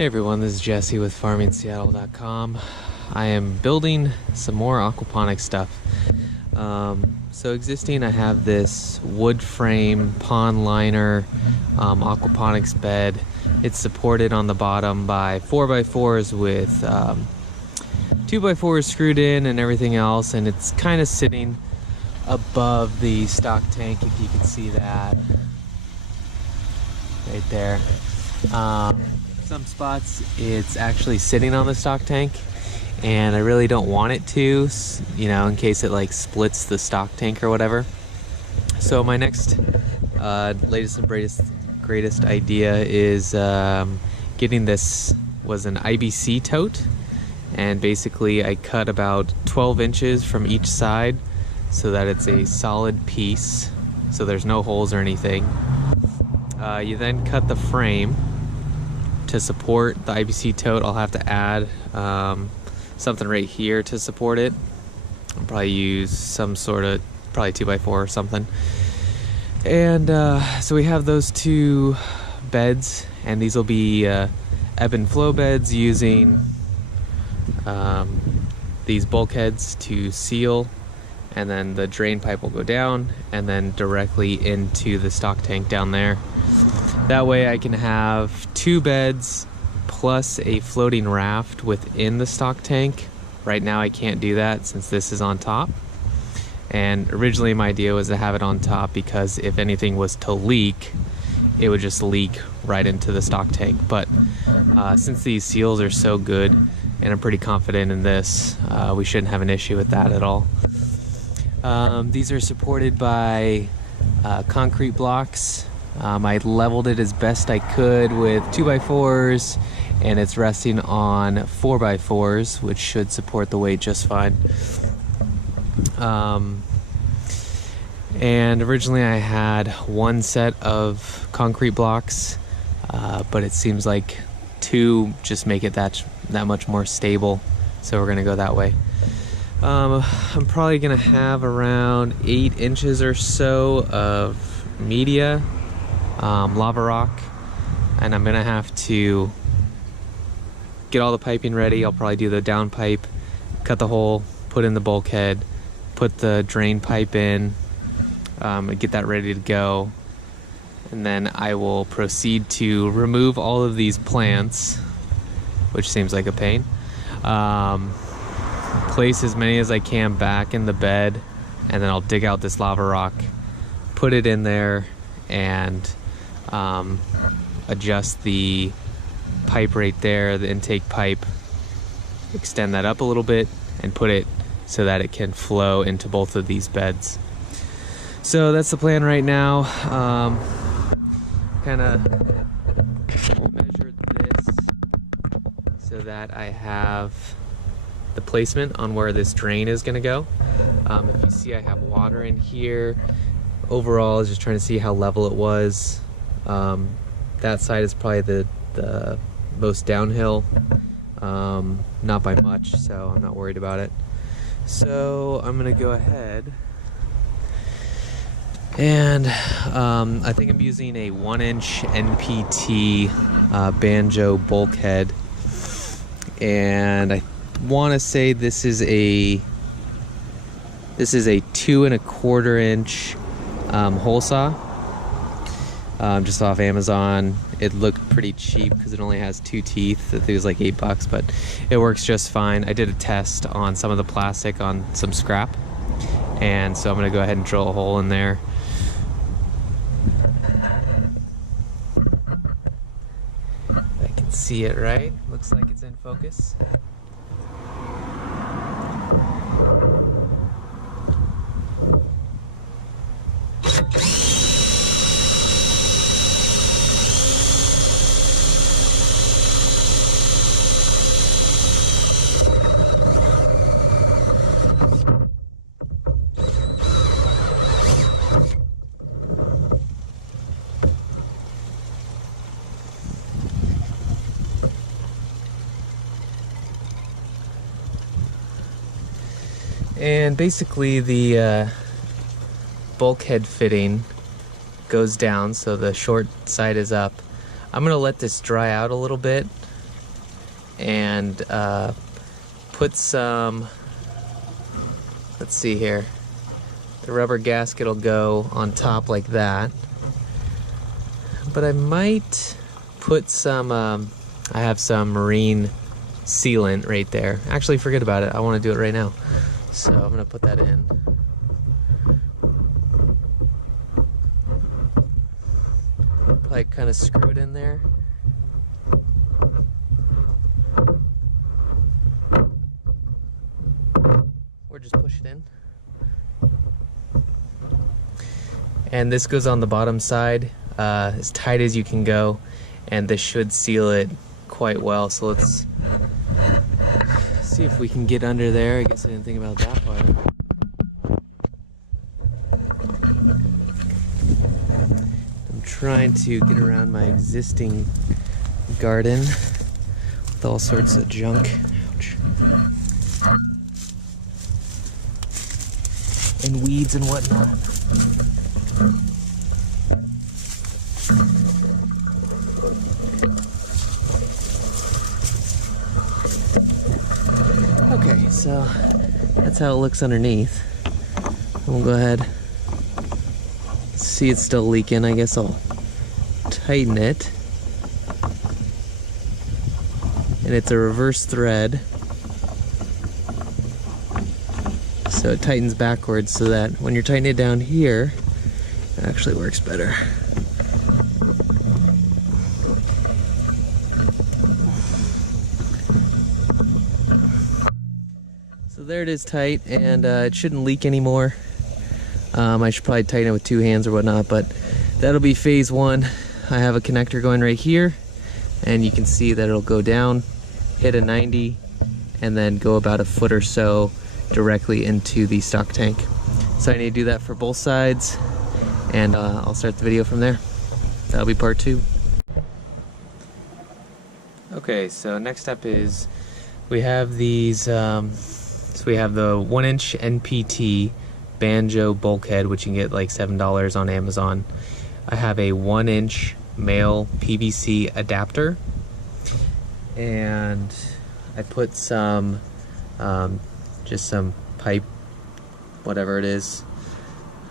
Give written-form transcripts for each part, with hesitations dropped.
Hey everyone, this is Jesse with farmingseattle.com. I am building some more aquaponics stuff. So existing, I have this wood frame pond liner aquaponics bed. It's supported on the bottom by 4x4s with 2x4s screwed in and everything else, and it's kind of sitting above the stock tank, if you can see that right there. Some spots it's actually sitting on the stock tank, and I really don't want it to, you know, in case it like splits the stock tank or whatever. So my next latest and greatest idea is getting this was an IBC tote, and basically I cut about 12 inches from each side so that it's a solid piece, so there's no holes or anything. You then cut the frame to support the IBC tote. I'll have to add something right here to support it. I'll probably use some sort of, probably 2x4 or something. And so we have those two beds, and these will be ebb and flow beds using these bulkheads to seal, and then the drain pipe will go down and then directly into the stock tank down there. That way I can have two beds plus a floating raft within the stock tank. Right now I can't do that since this is on top. And originally my idea was to have it on top because if anything was to leak, it would just leak right into the stock tank. But since these seals are so good and I'm pretty confident in this, we shouldn't have an issue with that at all. These are supported by concrete blocks. I leveled it as best I could with 2x4s, and it's resting on 4x4s, which should support the weight just fine. And originally I had one set of concrete blocks, but it seems like two just make it that much more stable, so we're gonna go that way. I'm probably gonna have around 8 inches or so of media, lava rock, and I'm gonna have to get all the piping ready. I'll probably do the down pipe, cut the hole, put in the bulkhead, put the drain pipe in, and get that ready to go. And then I will proceed to remove all of these plants, which seems like a pain. Place as many as I can back in the bed, and then I'll dig out this lava rock, put it in there, and adjust the pipe right there, the intake pipe, extend that up a little bit and put it so that it can flow into both of these beds. So that's the plan right now. Kind of measure this so that I have the placement on where this drain is going to go. If you see, I have water in here. Overall, I was just trying to see how level it was. That side is probably the most downhill, not by much, so I'm not worried about it. So I'm gonna go ahead and I think I'm using a 1-inch NPT banjo bulkhead, and I want to say this is a 2 1/4 inch hole saw, just off Amazon. It looked pretty cheap because it only has 2 teeth. I think it was like $8, but it works just fine. I did a test on some of the plastic on some scrap, and so I'm gonna go ahead and drill a hole in there. If I can see it right, looks like it's in focus. And basically the bulkhead fitting goes down, so the short side is up. I'm gonna let this dry out a little bit and put some, let's see here, the rubber gasket will go on top like that, but I might put some, I have some marine sealant right there. Actually, forget about it, I want to do it right now. So I'm gonna put that in. Probably kind of screw it in there. Or just push it in. And this goes on the bottom side, as tight as you can go, and this should seal it quite well. So let's see if we can get under there. I guess I didn't think about that part. I'm trying to get around my existing garden with all sorts of junk. Ouch. And weeds and whatnot. Okay, so that's how it looks underneath. We'll go ahead. See, it's still leaking. I guess I'll tighten it. And it's a reverse thread. So it tightens backwards so that when you're tightening it down here, it actually works better. So there it is tight, and it shouldn't leak anymore. I should probably tighten it with 2 hands or whatnot, but that'll be phase 1. I have a connector going right here, and you can see that it'll go down, hit a 90, and then go about a foot or so directly into the stock tank. So I need to do that for both sides, and I'll start the video from there. That'll be part 2. Okay, so next up is we have these, so we have the 1-inch NPT banjo bulkhead, which you can get like $7 on Amazon. I have a 1-inch male PVC adapter, and I put some just some pipe, whatever it is,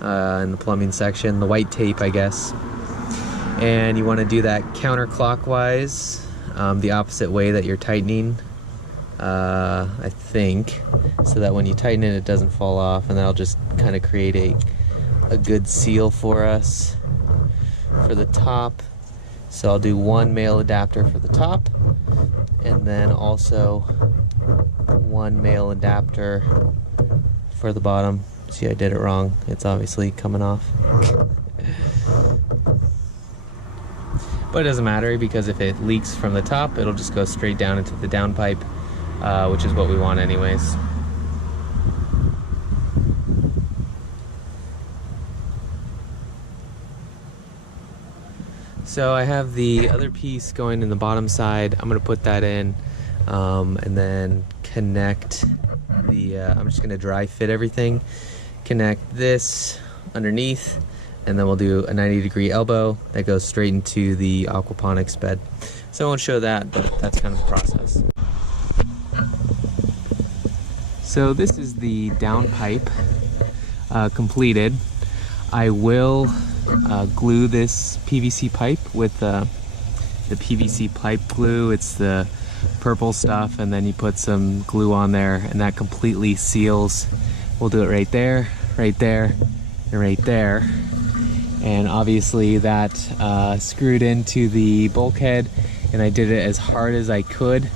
in the plumbing section, the white tape, I guess. And you want to do that counterclockwise, the opposite way that you're tightening, I think, so that when you tighten it, it doesn't fall off, and that'll just kind of create a good seal for us for the top. So I'll do 1 male adapter for the top, and then also 1 male adapter for the bottom. See, I did it wrong. It's obviously coming off. But it doesn't matter, because if it leaks from the top, it'll just go straight down into the downpipe, which is what we want anyways. So I have the other piece going in the bottom side. I'm going to put that in, and then connect the, I'm just going to dry fit everything, connect this underneath, and then we'll do a 90-degree elbow that goes straight into the aquaponics bed. So I won't show that, but that's kind of the process. So this is the downpipe completed. I will glue this PVC pipe with the PVC pipe glue. It's the purple stuff, and then you put some glue on there, and that completely seals. We'll do it right there, and right there. And obviously that screwed into the bulkhead, and I did it as hard as I could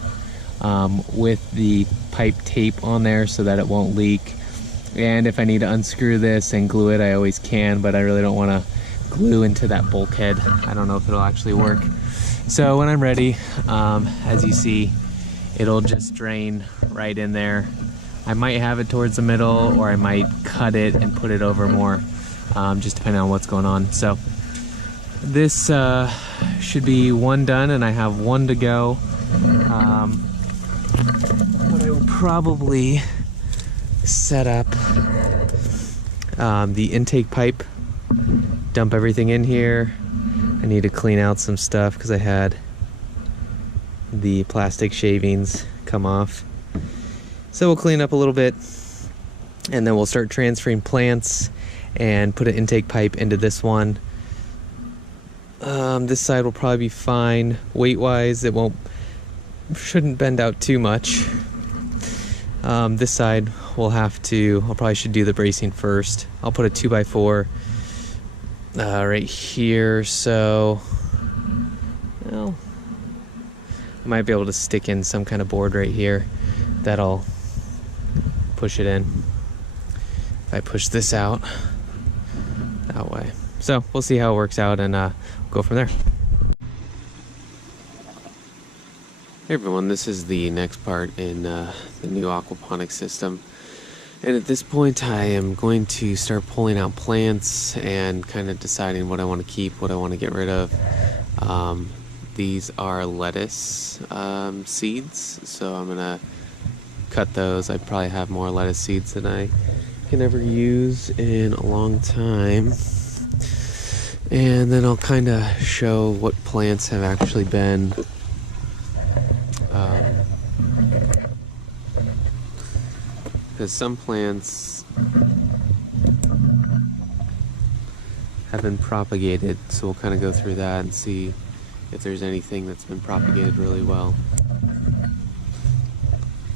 with the pipe tape on there so that it won't leak. And if I need to unscrew this and glue it, I always can, but I really don't want to glue into that bulkhead. I don't know if it'll actually work. So when I'm ready, as you see, it'll just drain right in there. I might have it towards the middle, or I might cut it and put it over more, just depending on what's going on. So this should be 1 done, and I have 1 to go. What I will probably set up the intake pipe, dump everything in here. I need to clean out some stuff because I had the plastic shavings come off. So we'll clean up a little bit, and then we'll start transferring plants and put an intake pipe into this one. This side will probably be fine weight wise. It shouldn't bend out too much. This side I'll probably should do the bracing first. I'll put a 2x4 right here, so well, I might be able to stick in some kind of board right here that'll push it in if I push this out that way. So we'll see how it works out, and go from there. Hey everyone, this is the next part in the new aquaponics system, and at this point I am going to start pulling out plants and kind of deciding what I want to keep, what I want to get rid of. These are lettuce seeds, so I'm gonna cut those. I probably have more lettuce seeds than I can ever use in a long time. And then I'll kind of show what plants have actually been because some plants have been propagated, so we'll kind of go through that and see if there's anything that's been propagated really well.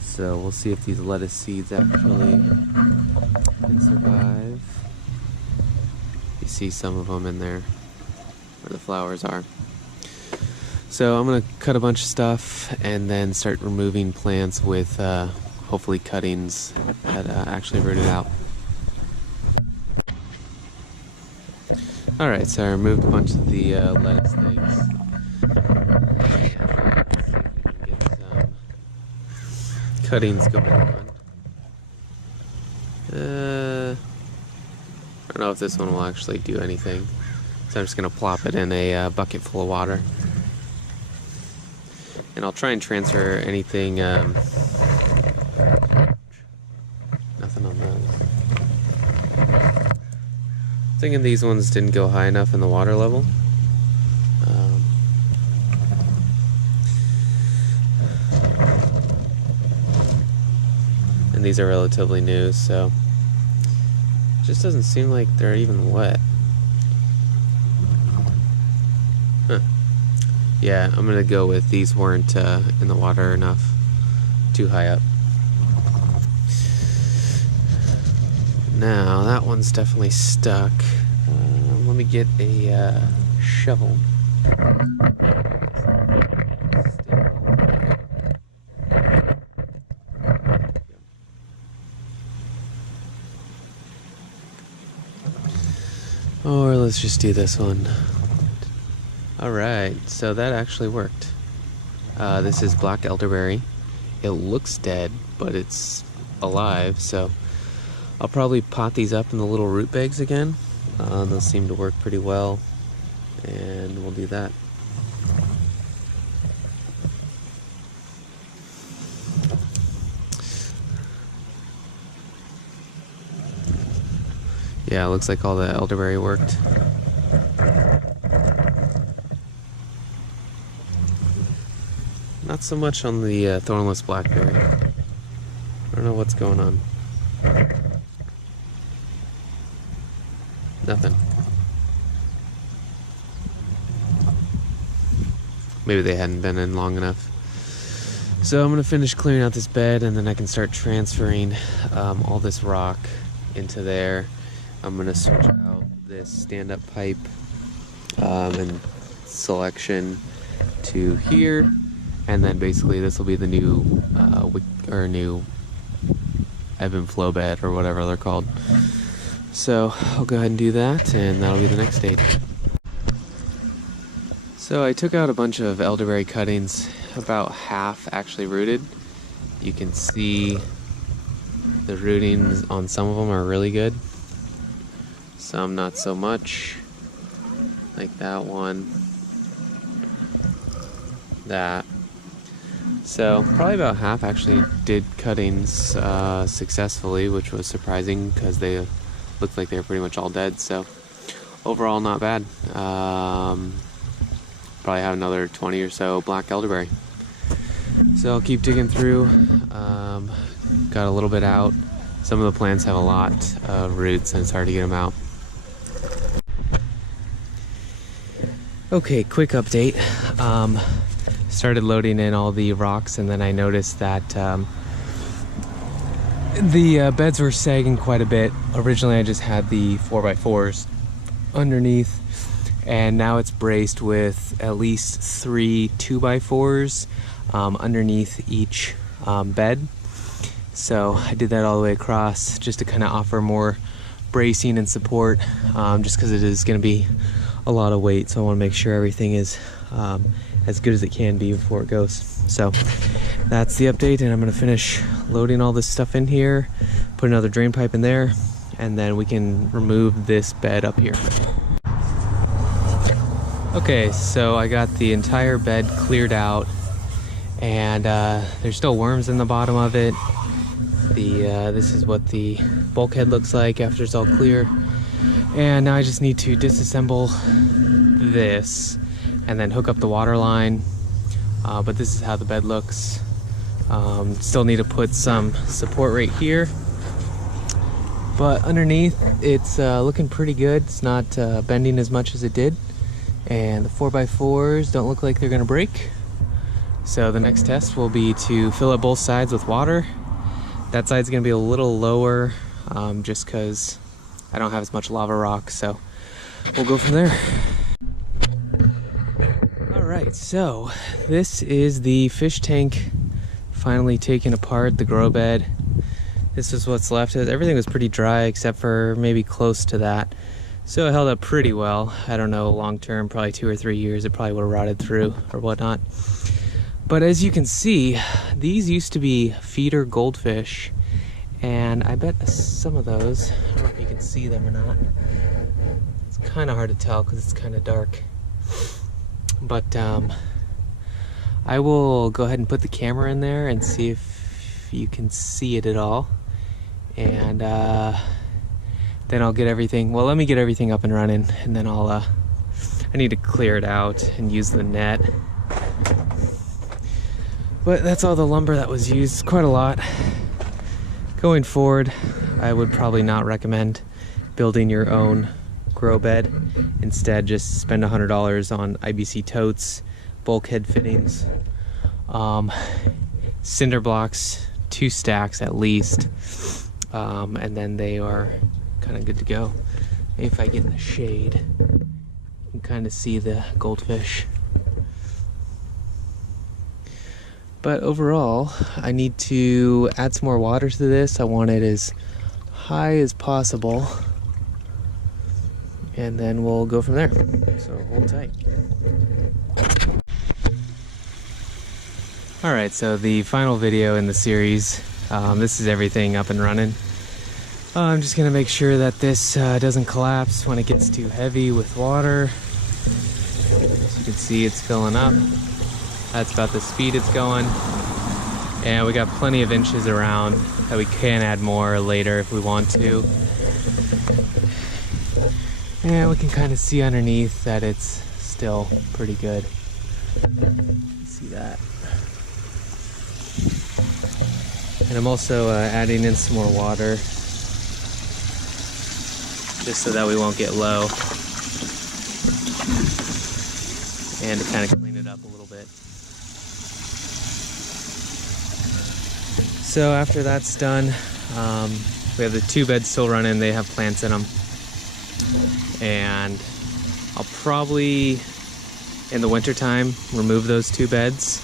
So we'll see if these lettuce seeds actually can survive. You see some of them in there where the flowers are. So I'm going to cut a bunch of stuff and then start removing plants with hopefully cuttings that actually rooted out. Alright, so I removed a bunch of the lettuce things. Cuttings going on. I don't know if this one will actually do anything, so I'm just going to plop it in a bucket full of water. And I'll try and transfer anything, nothing on those. Thinking these ones didn't go high enough in the water level. And these are relatively new, so it just doesn't seem like they're even wet. Huh. Yeah, I'm gonna go with these weren't in the water enough, too high up. Now that one's definitely stuck. Let me get a shovel. Or let's just do this one. Alright, so that actually worked. This is black elderberry. It looks dead, but it's alive, so I'll probably pot these up in the little root bags again. Those seem to work pretty well, and we'll do that. Yeah, it looks like all the elderberry worked. Not so much on the thornless blackberry. I don't know what's going on. Nothing. Maybe they hadn't been in long enough. So I'm going to finish clearing out this bed, and then I can start transferring all this rock into there. I'm going to switch out this stand-up pipe and selection to here, and then basically this will be the new new ebb and flow bed, or whatever they're called. So I'll go ahead and do that, and that'll be the next stage. So I took out a bunch of elderberry cuttings, about half actually rooted. You can see the rootings on some of them are really good. Some not so much, like that one, that. So probably about half actually did cuttings successfully, which was surprising because they looked like they were pretty much all dead. So overall not bad. Probably have another 20 or so black elderberry. So I'll keep digging through. Got a little bit out. Some of the plants have a lot of roots and it's hard to get them out. Okay, quick update. Started loading in all the rocks and then I noticed that the beds were sagging quite a bit. Originally I just had the 4x4s underneath and now it's braced with at least 3 2x4s underneath each bed. So I did that all the way across just to kind of offer more bracing and support, just because it is going to be a lot of weight, so I want to make sure everything is as good as it can be before it goes. So that's the update, and I'm going to finish loading all this stuff in here, put another drain pipe in there, and then we can remove this bed up here. Okay, so I got the entire bed cleared out, and there's still worms in the bottom of it. This is what the bulkhead looks like after it's all clear. And now I just need to disassemble this and then hook up the water line. But this is how the bed looks. Still need to put some support right here. But underneath, it's looking pretty good. It's not bending as much as it did. And the 4x4s don't look like they're gonna break. So the next test will be to fill up both sides with water. That side's gonna be a little lower just because I don't have as much lava rock, so we'll go from there. All right, so this is the fish tank finally taken apart, the grow bed. This is what's left. Everything was pretty dry except for maybe close to that. So it held up pretty well. I don't know, long term, probably 2 or 3 years, it probably would have rotted through or whatnot. But as you can see, these used to be feeder goldfish, and I bet some of those, I don't know if you can see them or not. It's kind of hard to tell because it's kind of dark. But I will go ahead and put the camera in there and see if you can see it at all. And then I'll get everything, well, let me get everything up and running, and then I need to clear it out and use the net. But that's all the lumber that was used, quite a lot. Going forward, I would probably not recommend building your own grow bed. Instead, just spend $100 on IBC totes, bulkhead fittings, cinder blocks, 2 stacks at least, and then they are kind of good to go. Maybe if I get in the shade, you can kind of see the goldfish. But overall, I need to add some more water to this. I want it as high as possible. And then we'll go from there. So hold tight. Alright, so the final video in the series. This is everything up and running. I'm just going to make sure that this doesn't collapse when it gets too heavy with water. As you can see, it's filling up. That's about the speed it's going. And we got plenty of inches around that we can add more later if we want to. And we can kind of see underneath that it's still pretty good. See that? And I'm also adding in some more water just so that we won't get low. And to kind of clean it up a little bit. So after that's done, we have the 2 beds still running. They have plants in them. And I'll probably, in the wintertime, remove those 2 beds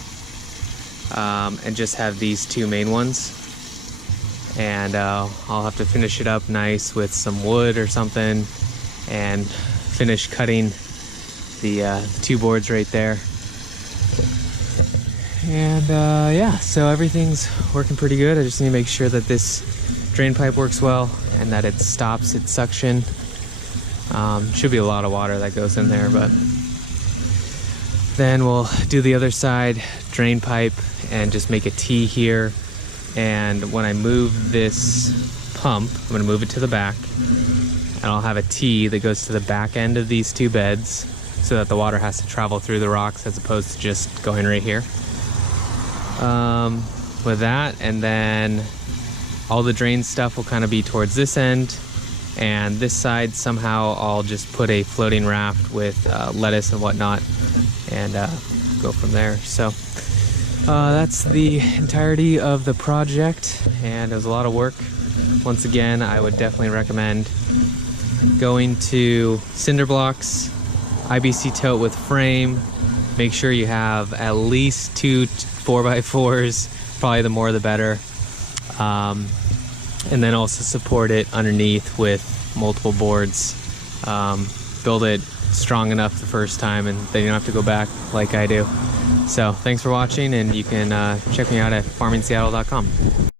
and just have these 2 main ones. And I'll have to finish it up nice with some wood or something and finish cutting the 2 boards right there. And yeah, so everything's working pretty good. I just need to make sure that this drain pipe works well and that it stops its suction. Should be a lot of water that goes in there, but then we'll do the other side, drain pipe, and just make a T here. And when I move this pump, I'm going to move it to the back, and I'll have a T that goes to the back end of these 2 beds so that the water has to travel through the rocks as opposed to just going right here. with that, and then all the drain stuff will kind of be towards this end, and this side somehow I'll just put a floating raft with lettuce and whatnot and go from there. So that's the entirety of the project, and it was a lot of work. Once again, I would definitely recommend going to cinder blocks, IBC Tote with frame. Make sure you have at least 2 4x4s, probably the more the better. And then also support it underneath with multiple boards. Build it strong enough the first time, and then you don't have to go back like I do. So thanks for watching, and you can check me out at farmingseattle.com.